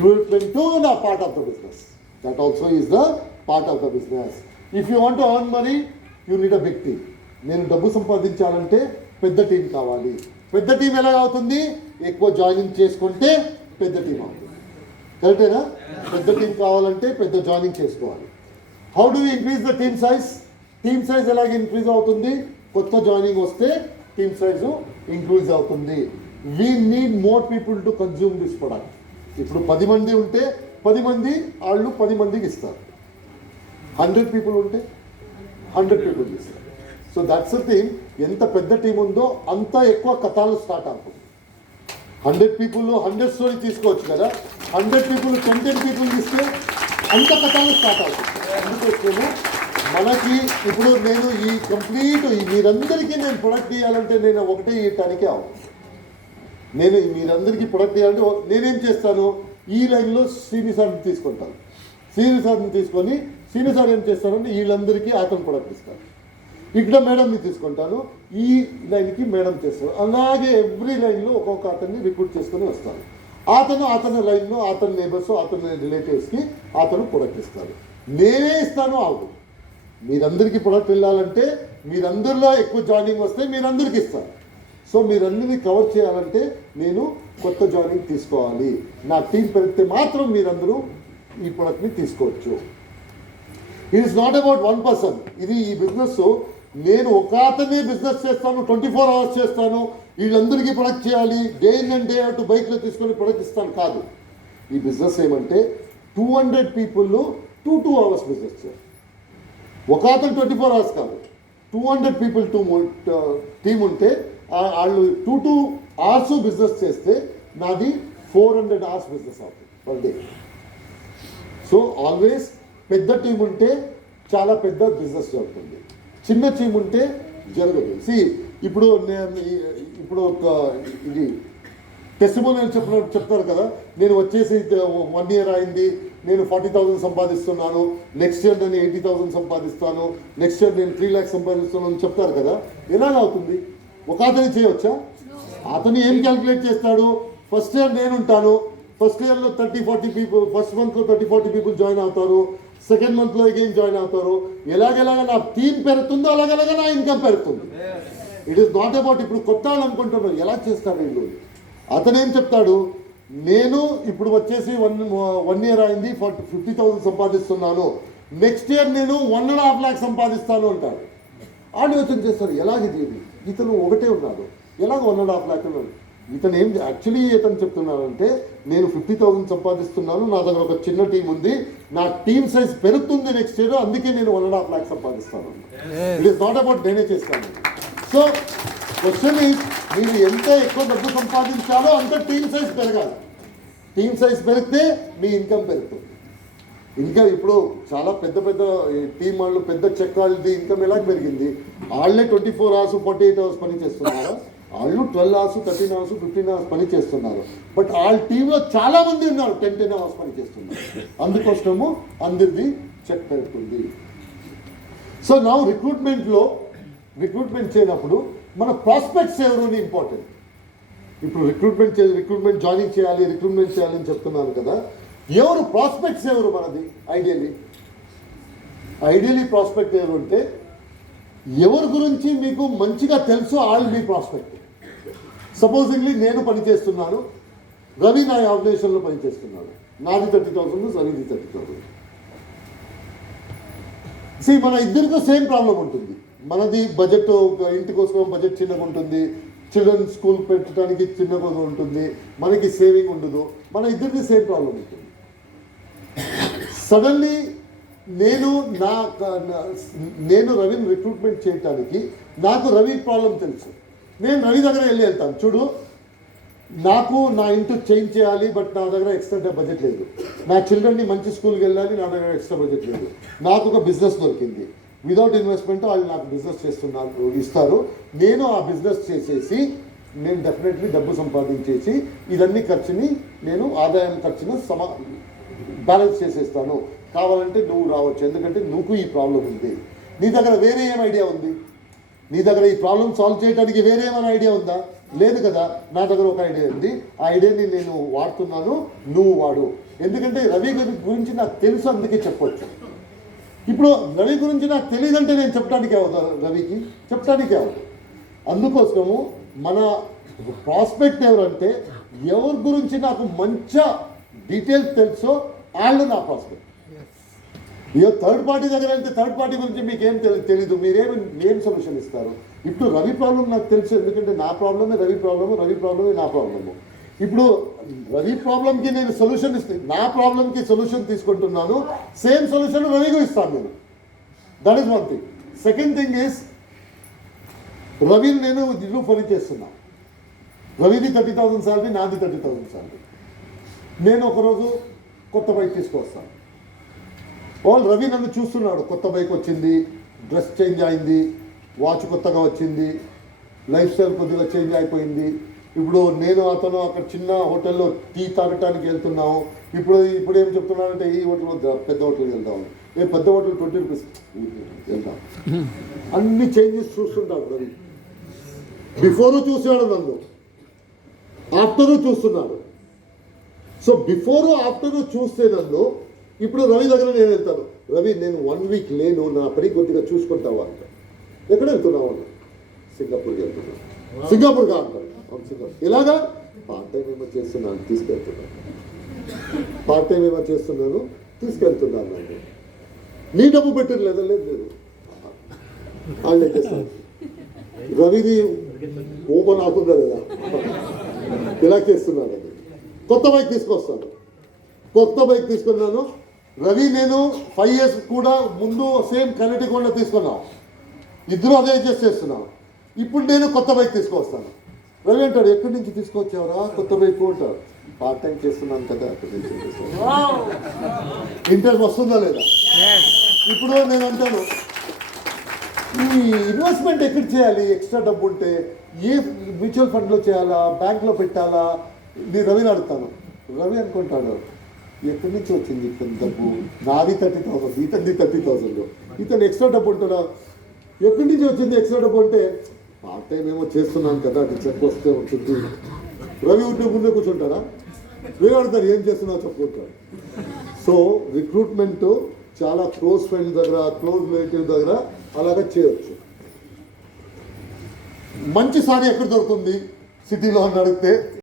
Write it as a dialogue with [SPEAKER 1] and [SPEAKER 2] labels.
[SPEAKER 1] recruitment too na part of the business. That also is the part of the business. If you want to earn money, you need a big team. నేను డబ్బు సంపాదించాలంటే పెద్ద team కావాలి. పెద్ద team ఎలా అవుతుంది? ఎక్కువ joining చేసుకుంటే పెద్ద టీం అవుతుంది. కరెక్టేనా పెద్ద టీం కావాలంటే పెద్ద జాయినింగ్ చేసుకోవాలి. How do increase the team size team size ఎలాగ ఇంక్రీజ్ అవుతుంది? కొత్త జాయినింగ్ వస్తే టీమ్ సైజు ఇంక్రీజ్ అవుతుంది. We need more people to consume this product ఇప్పుడు పది మంది ఉంటే పది మంది వాళ్ళు పది మందికి ఇస్తారు. హండ్రెడ్ పీపుల్ ఉంటే హండ్రెడ్ పీపుల్ ఇస్తారు సో దట్స్ థింగ్ ఎంత పెద్ద టీం ఉందో అంత ఎక్కువ కథాలు స్టార్ట్ అవుతుంది హండ్రెడ్ పీపుల్ హండ్రెడ్ స్టోరీ తీసుకోవచ్చు కదా? హండ్రెడ్ పీపుల్ ట్వంటీ పీపుల్ ఇస్తే అంత కథాలు స్టార్ట్ అవుతుంది అందుకోసము మనకి ఇప్పుడు నేను ఈ కంప్లీట్ మీరందరికీ నేను ప్రొడక్ట్ ఇవ్వాలంటే నేను ఒకటే ఇవ్వటానికే అవుతుంది నేను మీరందరికీ ప్రొడక్ట్ చేయాలంటే నేనేం చేస్తాను? ఈ లైన్లో సీనియర్ సార్ని తీసుకుంటాను. సీనియర్ సార్ని తీసుకొని సీనియర్ సార్ ఏం చేస్తానంటే వీళ్ళందరికీ అతను ప్రొడక్ట్ ఇస్తాను ఇక్కడ మేడంని తీసుకుంటాను. ఈ లైన్కి మేడం చేస్తాను అలాగే ఎవ్రీ లైన్లో ఒక్కొక్క అతన్ని రిక్రూట్ చేసుకొని వస్తాను అతను అతని లైన్లో అతని నేబర్స్ అతని రిలేటివ్స్కి అతను ప్రొడక్ట్ ఇస్తాడు నేనే ఇస్తాను ఆగు. మీరందరికీ ప్రొడక్ట్ వెళ్ళాలంటే మీరందరిలో ఎక్కువ జాయినింగ్ వస్తే మీరందరికీ ఇస్తాను సో మీరన్నిని కవర్ చేయాలంటే నేను కొత్త జాయినింగ్ తీసుకోవాలి. నా టీం పెరిగితే మాత్రం మీరందరూ ఈ ప్రొడక్ట్ని తీసుకోవచ్చు. It is not about one person ఇది ఈ బిజినెస్. నేను ఒక అతనే బిజినెస్ చేస్తాను ట్వంటీ ఫోర్ అవర్స్ చేస్తాను. వీళ్ళందరికీ ప్రొడక్ట్ చేయాలి. Day in and day out బైక్లో తీసుకొని ప్రొడక్ట్ ఇస్తాను కాదు. ఈ బిజినెస్ ఏమంటే two hundred people two two hours business చేయాలి. ఒక అతను ట్వంటీ ఫోర్ అవర్స్ కాదు. Two hundred people two team ఉంటే వాళ్ళు టూ టూ అవర్స్ బిజినెస్ చేస్తే నాది ఫోర్ హండ్రెడ్ అవర్స్ బిజినెస్ అవుతుంది పర్ డే. సో ఆల్వేస్ పెద్ద టీం ఉంటే చాలా పెద్ద బిజినెస్ జరుగుతుంది. చిన్న టీం ఉంటే జరగదు. సి ఇప్పుడు నేను ఇప్పుడు ఒక ఇది టెస్టిమోనియల్ చెప్పిన చెప్తారు కదా నేను వచ్చేసి వన్ ఇయర్ అయింది నేను ఫార్టీ థౌసండ్ సంపాదిస్తున్నాను నెక్స్ట్ ఇయర్ నేను ఎయిటీ థౌసండ్ సంపాదిస్తాను నెక్స్ట్ ఇయర్ నేను త్రీ ల్యాక్స్ సంపాదిస్తున్నాను అని చెప్తారు కదా ఎలాగ అవుతుంది? ఒక అతని చేయవచ్చా అతను ఏం క్యాలిక్యులేట్ చేస్తాడు? ఫస్ట్ ఇయర్ నేను ఉంటాను ఫస్ట్ ఇయర్లో థర్టీ ఫార్టీ పీపుల్ ఫస్ట్ మంత్లో థర్టీ ఫార్టీ పీపుల్ జాయిన్ అవుతారు. సెకండ్ మంత్లో అగైన్ జాయిన్ అవుతారు. ఎలాగెలాగ నా టీం పెరుగుతుందో అలాగలాగా నా ఇన్కమ్ పెరుగుతుంది. ఇట్ ఈస్ నాట్ అబౌట్ ఇప్పుడు కొత్త వాళ్ళు అనుకుంటున్నారు ఎలా చేస్తారు వీళ్ళు? అతను ఏం చెప్తాడు? నేను ఇప్పుడు వచ్చేసి వన్ వన్ ఇయర్ అయింది. ఫార్టీ ఫిఫ్టీ థౌసండ్ సంపాదిస్తున్నాను. నెక్స్ట్ ఇయర్ నేను వన్ అండ్ హాఫ్ ల్యాక్ సంపాదిస్తాను అంటాడు. ఆలోచన చేస్తారు ఎలాగిది ఇది? ఇతను ఒకటే ఉన్నాడు. ఎలాగ వన్ అండ్ హాఫ్ ల్యాక్ ఉన్నాడు? ఇతను ఏం యాక్చువల్లీ ఇతను చెప్తున్నాడంటే నేను ఫిఫ్టీ థౌసండ్ సంపాదిస్తున్నాను నా దగ్గర ఒక చిన్న టీం ఉంది నా టీం సైజ్ పెరుగుతుంది నెక్స్ట్ ఇయర్ అందుకే నేను వన్ అండ్ హాఫ్ ల్యాక్ సంపాదిస్తాను. ఇట్ ఈస్ నాట్ అబౌట్ నేనే చేస్తాను. సో క్వశ్చన్ ఈజ్ మీరు ఎంత ఎక్కువ డబ్బు సంపాదించాలో అంత టీం సైజ్ పెరగాలి. టీం సైజ్ పెరిగితే మీ ఇన్కమ్ పెరుగుతుంది. ఇంకా ఇప్పుడు చాలా పెద్ద పెద్ద టీం వాళ్ళు పెద్ద చెక్ వాళ్ళది ఇన్కమ్ ఎలా పెరిగింది? వాళ్ళే twenty four hours forty eight hours పని చేస్తున్నారు. వాళ్ళు twelve hours thirteen hours fifteen hours పని చేస్తున్నారు. బట్ వాళ్ళ టీంలో చాలా మంది ఉన్నారు టెన్ టెన్ అవర్స్ పని చేస్తున్నారు. అందుకోసము అందరిది చెక్ పెరుగుతుంది సో నా రిక్రూట్మెంట్లో రిక్రూట్మెంట్ చేయనప్పుడు మన ప్రాస్పెక్ట్స్ ఎవరు ఇంపార్టెంట్ ఇప్పుడు రిక్రూట్మెంట్ చేయాలి రిక్రూట్మెంట్ జాయినింగ్ చేయాలి రిక్రూట్మెంట్ చేయాలని చెప్తున్నాను కదా. ఎవరు ప్రాస్పెక్ట్స్ ఎవరు మనది? ఐడియలీ ఐడియలీ ప్రాస్పెక్ట్ ఎవరు అంటే ఎవరి గురించి మీకు మంచిగా తెలుసు ఆల్ మీ ప్రాస్పెక్ట్ సపోజింగ్లీ నేను పని చేస్తున్నాను రవి నా ఆర్గనైజేషన్లో పనిచేస్తున్నాడు. నాది థర్టీ థౌసండ్ రవిది థర్టీ థౌసండ్ సి మన ఇద్దరితో సేమ్ ప్రాబ్లం ఉంటుంది. మనది బడ్జెట్ ఇంటి కోసం బడ్జెట్ చిన్నగా ఉంటుంది. చిల్డ్రన్ స్కూల్ పెట్టడానికి చిన్నగా ఉంటుంది. మనకి సేవింగ్ ఉండదు. మన ఇద్దరిది సేమ్ ప్రాబ్లం ఉంటుంది. సడన్లీ నేను నా నేను రవిని రిక్రూట్మెంట్ చేయటానికి నాకు రవి ప్రాబ్లం తెలుసు. నేను రవి దగ్గర వెళ్ళి వెళ్తాను. చూడు నాకు నా ఇంటి చేంజ్ చేయాలి బట్ నా దగ్గర ఎక్స్ట్రా బడ్జెట్ లేదు. నా చిల్డ్రన్ని మంచి స్కూల్కి వెళ్ళాలి నా దగ్గర ఎక్స్ట్రా బడ్జెట్ లేదు. నాకు ఒక బిజినెస్ దొరికింది. వితౌట్ ఇన్వెస్ట్మెంట్ వాళ్ళు నాకు బిజినెస్ చేస్తున్నారు ఇస్తారు. నేను ఆ బిజినెస్ చేసేసి నేను డెఫినెట్లీ డబ్బు సంపాదించేసి ఇదన్నీ ఖర్చుని నేను ఆదాయం ఖర్చును సమా బ్యాలెన్స్ చేసేస్తాను. కావాలంటే నువ్వు రావచ్చు. ఎందుకంటే నువ్వు ఈ ప్రాబ్లం ఉంది. నీ దగ్గర వేరే ఏం ఐడియా ఉంది? నీ దగ్గర ఈ ప్రాబ్లం సాల్వ్ చేయడానికి వేరే ఏమైనా ఐడియా ఉందా? లేదు కదా. నా దగ్గర ఒక ఐడియా ఉంది. ఆ ఐడియాని నేను వాడుతున్నాను. నువ్వు వాడు. ఎందుకంటే రవి గురించి నాకు తెలుసు అందుకే చెప్పొచ్చు. ఇప్పుడు రవి గురించి నాకు తెలియదంటే నేను చెప్పడానికి అవుతా రవికి? చెప్పడానికి అవ్వదు అందుకోసము మన ప్రాస్పెక్ట్ ఎవరంటే ఎవరి గురించి నాకు మంచి డీటెయిల్స్ తెలుసో వాళ్ళు నా ప్రాస్పెక్ట్ ఇక థర్డ్ పార్టీ దగ్గర వెళ్తే థర్డ్ పార్టీ గురించి మీకు ఏం తెలి తెలీదు మీరేమి ఏం సొల్యూషన్ ఇస్తారు? ఇప్పుడు రవి ప్రాబ్లం నాకు తెలుసు ఎందుకంటే నా ప్రాబ్లమే రవి ప్రాబ్లము రవి ప్రాబ్లమే నా ప్రాబ్లము ఇప్పుడు రవి ప్రాబ్లంకి నేను సొల్యూషన్ ఇస్తే నా ప్రాబ్లంకి సొల్యూషన్ తీసుకుంటున్నాను సేమ్ సొల్యూషన్ రవికి ఇస్తాను నేను. That is one thing second thing is రవిని నేను ఇల్లు పని చేస్తున్నా. రవిది థర్టీ థౌసండ్ సాలరీ నాది థర్టీ థౌసండ్ సాలరీ నేను ఒకరోజు కొత్త బైక్ తీసుకొస్తాను వాళ్ళు రవి నన్ను చూస్తున్నాడు. కొత్త బైక్ వచ్చింది డ్రెస్ చేంజ్ అయింది వాచ్ కొత్తగా వచ్చింది లైఫ్ స్టైల్ కొద్దిగా చేంజ్ అయిపోయింది. ఇప్పుడు నేను అతను అక్కడ చిన్న హోటల్లో టీ తాగటానికి వెళ్తున్నాము ఇప్పుడు ఇప్పుడు ఏం చెప్తున్నానంటే ఈ హోటల్ పెద్ద హోటల్కి వెళ్దాం. ఏ పెద్ద హోటల్ ట్వంటీ రూపీస్. వెళ్దాం. అన్ని చేంజెస్ చూస్తుంటాడు రవి. బిఫోరు చూసాడు నన్ను. ఆఫ్టరు చూస్తున్నాడు. సో బిఫోర్ ఆఫ్టర్ చూస్తే నన్ను ఇప్పుడు రవి దగ్గర నేను వెళ్తాను రవి నేను వన్ వీక్ లేను నా పని కొద్దిగా చూసుకుంటావా అంట ఎక్కడ వెళ్తున్నావు అన్న సింగపూర్కి వెళ్తున్నాను సింగపూర్గా అంటాను సింగపూర్ ఇలాగా పార్ట్ టైం ఏమో చేస్తున్నాను తీసుకెళ్తున్నాను పార్ట్ టైం ఏమో చేస్తున్నాను తీసుకెళ్తున్నాను అంటే నీ డబ్బు పెట్టిన లేదా లేదు లేదు వాళ్ళే చేస్తాను రవిది ఓపెన్ అవుతుందా లేదా ఇలా చేస్తున్నాను కొత్త బైక్ తీసుకొస్తాను. కొత్త బైక్ తీసుకున్నాను. రవి నేను ఫైవ్ ఇయర్స్ కూడా ముందు సేమ్ కనెక్టిక్ కూడా తీసుకున్నాం. ఇద్దరు అదే అడ్జస్ట్ చేస్తున్నాం ఇప్పుడు నేను కొత్త బైక్ తీసుకొస్తాను. రవి అంటాడు ఎక్కడి నుంచి తీసుకొచ్చావురా? కొత్త బైక్? అంటాడు. పార్ట్ టైం చేస్తున్నాను కదా. ఇంట్రెస్ట్ వస్తుందా లేదా? ఇప్పుడు నేను అంటాను ఈ ఇన్వెస్ట్మెంట్ ఎక్కడ చేయాలి? ఎక్స్ట్రా డబ్బు ఉంటే ఏ మ్యూచువల్ ఫండ్లో చేయాలా? బ్యాంక్లో పెట్టాలా? నేను రవిని అడుగుతాను రవి అనుకుంటాడు ఎక్కడి నుంచి వచ్చింది ఇతని డబ్బు? నాది థర్టీ థౌసండ్ ఇతని థర్టీ థౌసండ్. ఇతను ఎక్స్ట్రా డబ్బు ఉంటాడా ఎక్కడి నుంచి వచ్చింది ఎక్స్ట్రా డబ్బు అంటే పార్ట్ టైం ఏమో చేస్తున్నాను కదా అది చెప్పు వస్తే ఉంటుంది. రవి ఉంటే ముందే కూర్చుంటాడా? రవి అడుగుతారు ఏం చేస్తున్నావు చెప్పుకుంటాడు సో రిక్రూట్మెంట్ చాలా క్లోజ్ ఫ్రెండ్స్ దగ్గర క్లోజ్ రిలేటివ్ దగ్గర అలాగా చేయొచ్చు. మంచి సారీ ఎక్కడ దొరుకుతుంది? సిటీలో అని అడిగితే